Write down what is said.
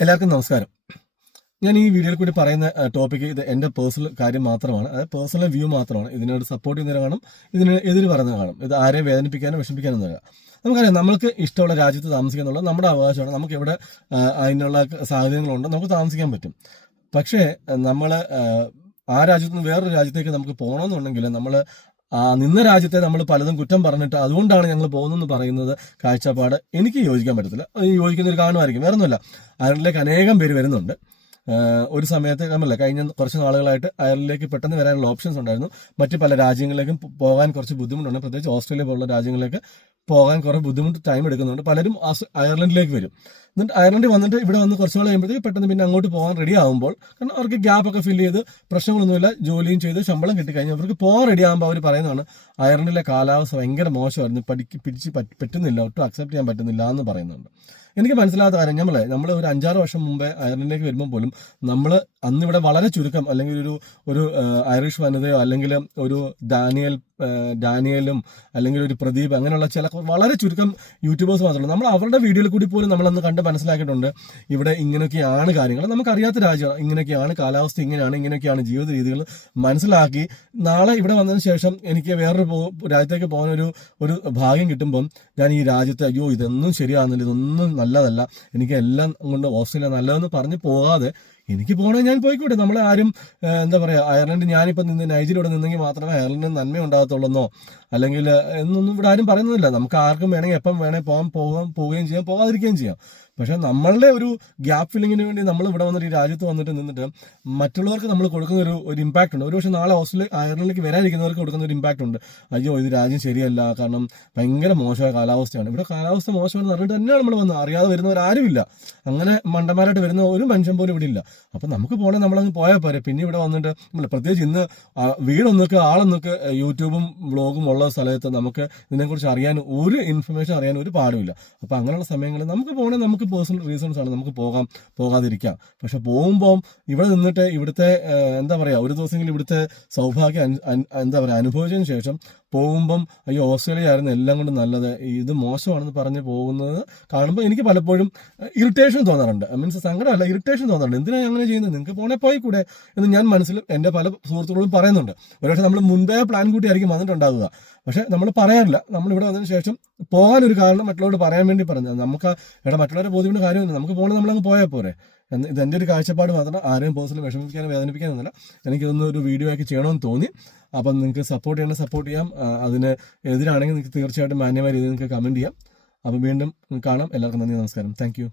എല്ലാവർക്കും നമസ്കാരം. ഞാൻ ഈ വീഡിയോയിൽ കൂടി പറയുന്ന ടോപ്പിക്ക് ഇത് എൻ്റെ പേഴ്സണൽ കാര്യം മാത്രമാണ്, അതായത് പേഴ്സണൽ വ്യൂ മാത്രമാണ്. ഇതിനോട് സപ്പോർട്ട് ചെയ്യുന്നവരെ കാണും, ഇതിന് എതിര് പറയുന്നത് കാണും. ഇത് ആരെയും വേദനിപ്പിക്കാനോ വിഷമിക്കാനോ ഒന്നുമില്ല. നമുക്കറിയാം, നമ്മൾക്ക് ഇഷ്ടമുള്ള രാജ്യത്ത് താമസിക്കുക എന്നുള്ളത് നമ്മുടെ അവകാശമാണ്. നമുക്ക് എവിടെ അതിനുള്ള സാഹചര്യങ്ങളുണ്ട്, നമുക്ക് താമസിക്കാൻ പറ്റും. പക്ഷേ നമ്മൾ ആ രാജ്യത്ത് നിന്ന് വേറൊരു രാജ്യത്തേക്ക് നമുക്ക് പോകണമെന്നുണ്ടെങ്കിൽ നമ്മൾ നിന്ന രാജ്യത്തെ നമ്മൾ പലതും കുറ്റം പറഞ്ഞിട്ട് അതുകൊണ്ടാണ് ഞങ്ങൾ പോകുന്നതെന്ന് പറയുന്നത് കാഴ്ചപ്പാട് എനിക്ക് യോജിക്കാൻ പറ്റത്തില്ല. യോജിക്കുന്നൊരു കാണുമായിരിക്കും, വേറെ ഒന്നുമില്ല. അയർലൻഡിലേക്ക് അനേകം പേര് വരുന്നുണ്ട്. ഒരു സമയത്ത് നമ്മളല്ല, കഴിഞ്ഞ കുറച്ച് നാളുകളായിട്ട് അയർലൻഡിലേക്ക് പെട്ടെന്ന് വരാനുള്ള ഓപ്ഷൻസ് ഉണ്ടായിരുന്നു. മറ്റ് പല രാജ്യങ്ങളിലേക്കും പോകാൻ കുറച്ച് ബുദ്ധിമുട്ടുണ്ട്. പ്രത്യേകിച്ച് ഓസ്ട്രേലിയ പോലുള്ള രാജ്യങ്ങളിലേക്ക് പോകാൻ കുറേ ബുദ്ധിമുട്ട് ടൈം എടുക്കുന്നുണ്ട്. പലരും അയർലൻഡിലേക്ക് വരും. എന്നിട്ട് അയർലൻഡിൽ വന്നിട്ട് ഇവിടെ വന്ന് കുറച്ച് നാൾ കഴിയുമ്പോഴത്തേക്ക് പെട്ടെന്ന് പിന്നെ അങ്ങോട്ട് പോകാൻ റെഡി ആകുമ്പോൾ, കാരണം അവർക്ക് ഗ്യാപ്പൊക്കെ ഫില്ല് ചെയ്ത് പ്രശ്നങ്ങളൊന്നുമില്ല, ജോലിയും ചെയ്ത് ശമ്പളം കിട്ടിക്കഴിഞ്ഞാൽ അവർക്ക് പോകാൻ റെഡി ആകുമ്പോൾ അവർ പറയുന്നതാണ് അയർലൻഡിലെ കാലാവസ്ഥ ഭയങ്കര മോശമായിരുന്നു, പിടിച്ച് പറ്റുന്നില്ല, ഒട്ടും അക്സെപ്റ്റ് ചെയ്യാൻ പറ്റുന്നില്ല എന്ന് പറയുന്നുണ്ട്. എനിക്ക് മനസ്സിലാത്ത കാര്യം, നമ്മൾ ഒരു 5-6 വർഷം മുമ്പേ അയർലൻഡിലേക്ക് വരുമ്പോൾ പോലും നമ്മൾ അന്നിവിടെ വളരെ ചുരുക്കം, അല്ലെങ്കിൽ ഒരു ഐറിഷ് വനിതയോ അല്ലെങ്കിൽ ഒരു ഡാനിയലും അല്ലെങ്കിൽ ഒരു പ്രദീപ്, അങ്ങനെയുള്ള ചില വളരെ ചുരുക്കം യൂട്യൂബേഴ്സ് മാത്രമല്ല, നമ്മൾ അവരുടെ വീഡിയോയിൽ കൂടി പോലും നമ്മളന്ന് കണ്ട് മനസ്സിലാക്കിയിട്ടുണ്ട് ഇവിടെ ഇങ്ങനെയൊക്കെയാണ് കാര്യങ്ങൾ, നമുക്കറിയാത്ത രാജ്യമാണ്, ഇങ്ങനെയൊക്കെയാണ് കാലാവസ്ഥ, ഇങ്ങനെയൊക്കെയാണ് ജീവിത രീതികൾ മനസ്സിലാക്കി നാളെ ഇവിടെ വന്നതിന് ശേഷം എനിക്ക് വേറൊരു രാജ്യത്തേക്ക് പോകാൻ ഒരു ഭാഗ്യം കിട്ടുമ്പം ഞാൻ ഈ രാജ്യത്ത് അയ്യോ ഇതൊന്നും ശരിയാകുന്നില്ല, ഇതൊന്നും നല്ലതല്ല, എനിക്ക് എല്ലാം കൊണ്ട് ഓസ്ട്രേലിയ നല്ലതെന്ന് പറഞ്ഞ് പോകാതെ എനിക്ക് പോകണമെങ്കിൽ ഞാൻ പോയിക്കോട്ടെ. നമ്മളെ ആരും എന്താ പറയുക, അയർലൻഡ് ഞാനിപ്പോൾ നൈജീരിയയോടെ നിന്നെങ്കിൽ മാത്രമേ അയർലൻഡിന് നന്മ ഉണ്ടാകത്തുള്ളെന്നോ അല്ലെങ്കിൽ എന്നൊന്നും ഇവിടെ ആരും പറയുന്നില്ല. നമുക്ക് ആർക്കും വേണമെങ്കിൽ എപ്പം പോവുകയും ചെയ്യാം, പോകാതിരിക്കുകയും ചെയ്യാം. പക്ഷെ നമ്മളുടെ ഒരു ഗ്യാപ്പ് ഫില്ലിങ്ങിന് വേണ്ടി നമ്മൾ ഇവിടെ വന്നിട്ട് ഈ രാജ്യത്ത് വന്നിട്ട് നിന്നിട്ട് മറ്റുള്ളവർക്ക് നമ്മൾ കൊടുക്കുന്ന ഒരു ഇമ്പാക്ട് ഉണ്ട്. ഒരു പക്ഷേ നാളെ അയർലൻഡിലേക്ക് വരാതിരിക്കുന്നവർക്ക് കൊടുക്കുന്ന ഒരു ഇമ്പാക്ട് ഉണ്ട്. അയ്യോ ഇത് രാജ്യം ശരിയല്ല, കാരണം ഭയങ്കര മോശമായ കാലാവസ്ഥയാണ്, ഇവിടെ കാലാവസ്ഥ മോശമാണെന്ന് പറഞ്ഞിട്ട് തന്നെയാണ് നമ്മൾ വന്നത്. അറിയാതെ വരുന്നവരാരുമില്ല, അങ്ങനെ മണ്ടന്മാരായിട്ട് വരുന്ന ഒരു മനുഷ്യൻ പോലും ഇവിടെ ഇല്ല. അപ്പം നമുക്ക് പോകണേ നമ്മളങ്ങ് പോയാൽ പോരെ. പിന്നെ ഇവിടെ വന്നിട്ട് പ്രത്യേകിച്ച് ഇന്ന് ആളെന്നൊക്കെ യൂട്യൂബും വ്ളോഗും ഉള്ള സ്ഥലത്ത് നമുക്ക് ഇതിനെക്കുറിച്ച് അറിയാൻ ഒരു ഇൻഫർമേഷൻ അറിയാൻ ഒരു പാടുമില്ല. അപ്പം അങ്ങനെയുള്ള സമയങ്ങളിൽ നമുക്ക് പോകണേ, നമുക്ക് പേഴ്സണൽ റീസൺസ് ആണ്, നമുക്ക് പോകാതിരിക്കാം. പക്ഷെ പോകുമ്പോൾ ഇവിടെ നിന്നിട്ട് ഇവിടുത്തെ എന്താ പറയുക, ഒരു ദിവസമെങ്കിലും ഇവിടുത്തെ സൗഭാഗ്യം എന്താ പറയുക അനുഭവിച്ചതിന് ശേഷം പോകുമ്പം അയ്യോ ഓസ്ട്രേലിയ ആയിരുന്നു എല്ലാം കൊണ്ടും നല്ലത്, ഇത് മോശമാണെന്ന് പറഞ്ഞ് പോകുന്നത് കാണുമ്പോൾ എനിക്ക് പലപ്പോഴും ഇറിറ്റേഷൻ തോന്നാറുണ്ട്. മീൻസ് സങ്കടമല്ല, ഇറിറ്റേഷൻ തോന്നാറുണ്ട്. എന്തിനാണ് അങ്ങനെ ചെയ്യുന്നത്, നിങ്ങൾക്ക് പോണേ പോയിക്കൂടെ എന്ന് ഞാൻ മനസ്സിൽ എൻ്റെ പല സുഹൃത്തുക്കളും പറയുന്നുണ്ട്. ഒരുപക്ഷെ നമ്മൾ മുൻപേ പ്ലാൻ കൂട്ടിയായിരിക്കും വന്നിട്ടുണ്ടാവുക, പക്ഷെ നമ്മൾ പറയാറില്ല. നമ്മളിവിടെ വന്നതിന് ശേഷം പോകാനൊരു കാരണം മറ്റുള്ളവരോട് പറയാൻ വേണ്ടി പറഞ്ഞത്. നമുക്ക് ഇവിടെ മറ്റുള്ളവരെ ബോധ്യപ്പെടുന്ന കാര്യമൊന്നും, നമുക്ക് പോകണമെങ്കിൽ നമ്മളങ്ങ് പോയാൽ പോരെ. ഇതെൻ്റെ ഒരു കാഴ്ചപ്പാട് മാത്രം, ആരെയും പേഴ്സണൽ വിഷമിപ്പിക്കാനോ വേദനിപ്പിക്കാനൊന്നുമില്ല. എനിക്കിതൊന്നും ഒരു വീഡിയോ ആക്കി ചെയ്യണമെന്ന് തോന്നി. അപ്പം നിങ്ങൾക്ക് സപ്പോർട്ട് ചെയ്യാം. അതിന് എതിരാണെങ്കിൽ നിങ്ങൾക്ക് തീർച്ചയായിട്ടും മാന്യമായ രീതിയിൽ നിങ്ങൾക്ക് കമൻറ്റ് ചെയ്യാം. അപ്പം വീണ്ടും കാണാം. എല്ലാവർക്കും നന്ദി, നമസ്കാരം, താങ്ക് യു.